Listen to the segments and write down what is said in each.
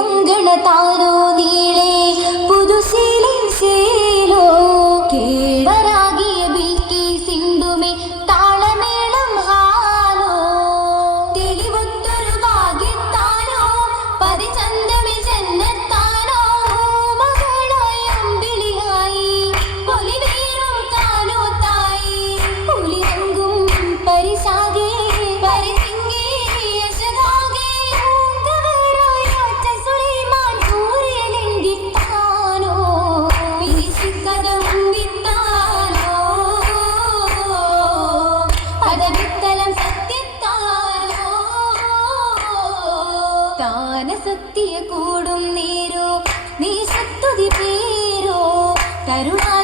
പൊൻകണ താരോ നീ സത്യ കൂടും നേരോ? നീ സത്വതി പേരോ? കരുണ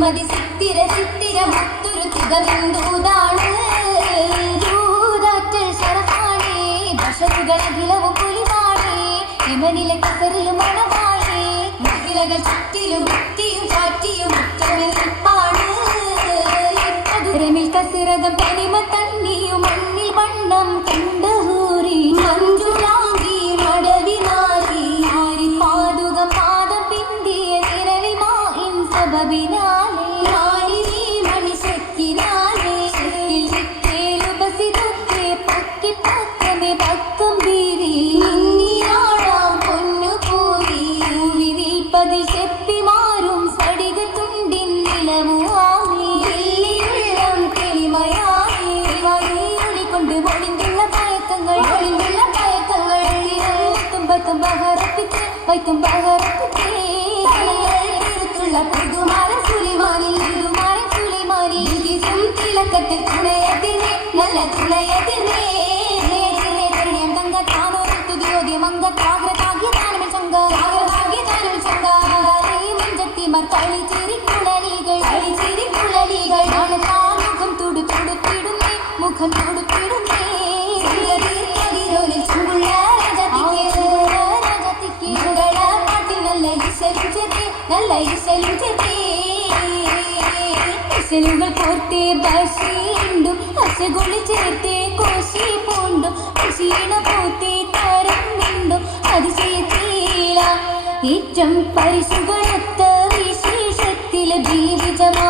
മതി സിത്തിര സിത്തിര മുത്തൊരു തികവിന്ദൂതാണ് ദൂതാറ്റൽ ശരഫാണേ ഭഷതുകൾ അഖിലവും പുലിവാണേ യമനിലെ കസറിലും മണമാണേ മഹിളകൾ ചുറ്റിലും മുത്തിയും ചാറ്റിയും മുറ്റമിൽ രമിൽ കസിറകം പെരിമ തണ്ണിയും മണ്ണിൽ വണ്ണം കണ്ടഹൂറി മഞ്ജുരാങ്കി മടവി നാരി ആരി പാതുക പാദം പിന്തിയ നിരളിമാ ഇൻ സബബിന வைக்கும் பகரத்துக்கே புதுமாலை നല്ല ഇശലുകൾ പോർത്തേ ബഷീണ്ടു അശകുളി ചേർത്തേ കോശി പൂണ്ടു. കുശീണ പോത്തേ താരം നിണ്ടു. ഏറ്റം പരിശുഭയത്ത വിശേഷത്തിലെ ജീവിതമാ.